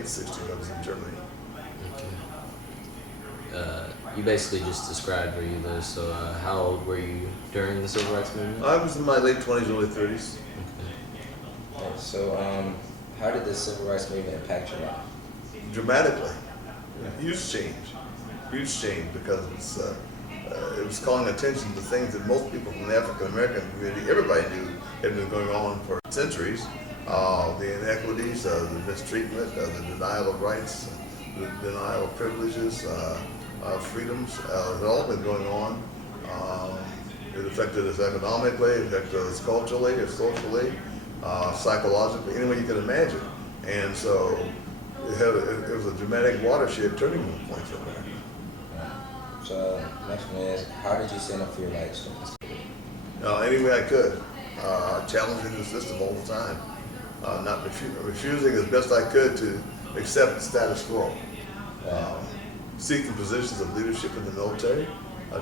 late 60s. I was in Germany. You basically just described where you live. So, how old were you during the civil rights movement? I was in my late 20s, early 30s. Okay. So, how did the civil rights movement impact your life? Dramatically. Huge change because it was calling attention to things that most people from the African American community, everybody knew had been going on for centuries. The inequities, the mistreatment, the denial of rights, the denial of privileges, freedoms, had all been going on. It affected us economically, it affected us culturally, socially, psychologically, any way you can imagine. And so it was a dramatic watershed turning point for America. So, next one is, how did you stand up for your rights? Any way I could, challenging the system all the time, not refusing as best I could to accept the status quo, seeking positions of leadership in the military,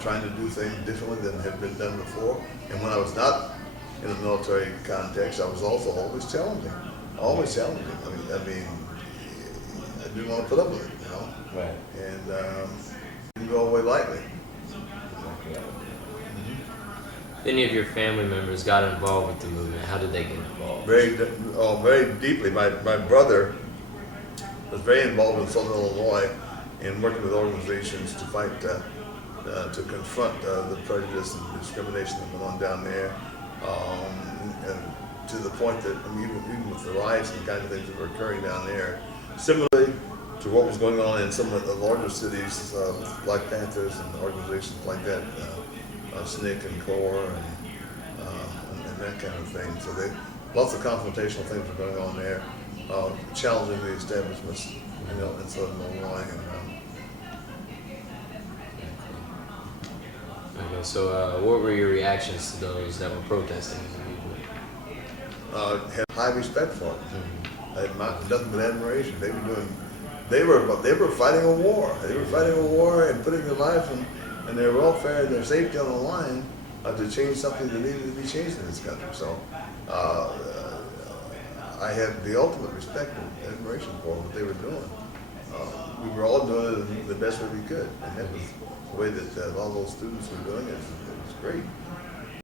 trying to do things differently than had been done before. And when I was not in a military context, I was also always challenging. I mean, I didn't want to put up with it, you know. Right. And didn't go away lightly. Any of your family members got involved with the movement? How did they get involved? Very deeply. My brother was very involved in Southern Illinois in working with organizations to fight, to confront the prejudice and discrimination that went on down there, and to the point that even with the riots and the kind of things that were occurring down there, similarly to what was going on in some of the larger cities, Black Panthers and organizations like that, SNCC and CORE and that kind of thing. So lots of confrontational things were going on there, challenging the establishments, in Southern Illinois. Okay, so what were your reactions to those that were protesting the movement? Had high respect for it. I had nothing but admiration. They were fighting a war. They were fighting a war and putting their lives and their welfare and their safety on the line to change something that needed to be changed in this country. So I had the ultimate respect and admiration for what they were doing. We were all doing it in the best way we could, and that was the way that all those students were doing it. It was great.